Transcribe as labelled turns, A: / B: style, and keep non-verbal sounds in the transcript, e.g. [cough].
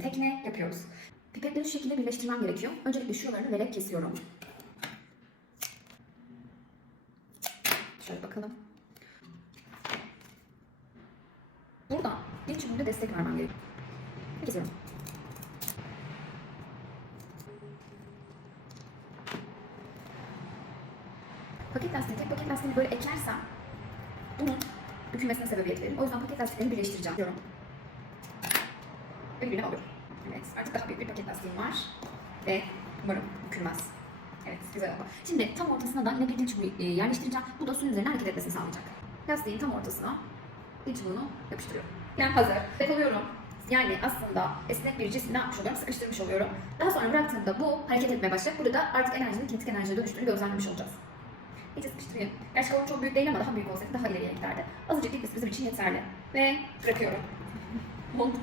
A: tekne yapıyoruz. Pipetleri şu şekilde birleştirmem gerekiyor. Öncelikle şuralarını vererek kesiyorum. Şöyle bakalım. Burada bir çubuğuna destek vermem gerekiyor. Kesiyorum. Paket lastiği, tek paket lastiğini böyle eklersem bunun bükülmesine sebebiyet verir. O yüzden paket lastiklerini birleştireceğim diyorum. Ve birbirine alıyorum. Evet, artık daha büyük bir paket lastiğim var. Ve umarım bükülmez. Evet, güzel oldu. Şimdi tam ortasına da yine bir dil çubuğu e, yerleştireceğim. Bu da suyun üzerine hareket etmesini sağlayacak. Lastiğin tam ortasına dil çubuğunu yapıştırıyorum. Yani hazır. Depoluyorum. Yani aslında esnek bir cismi ne yapmış oluyorum? Sıkıştırmış oluyorum. Daha sonra bıraktığımda bu hareket etmeye başlayacak. Burada da artık enerjinin kinetik enerjiye dönüştüğünü gözlemlemiş olacağız. İyice sıkıştırayım. Gerçi kolum çok büyük değil ama daha büyük olsaydı daha ileriye giderdi. Azıcık diklis bizim için yeterli. Ve bırakıyorum. [laughs] Oldu.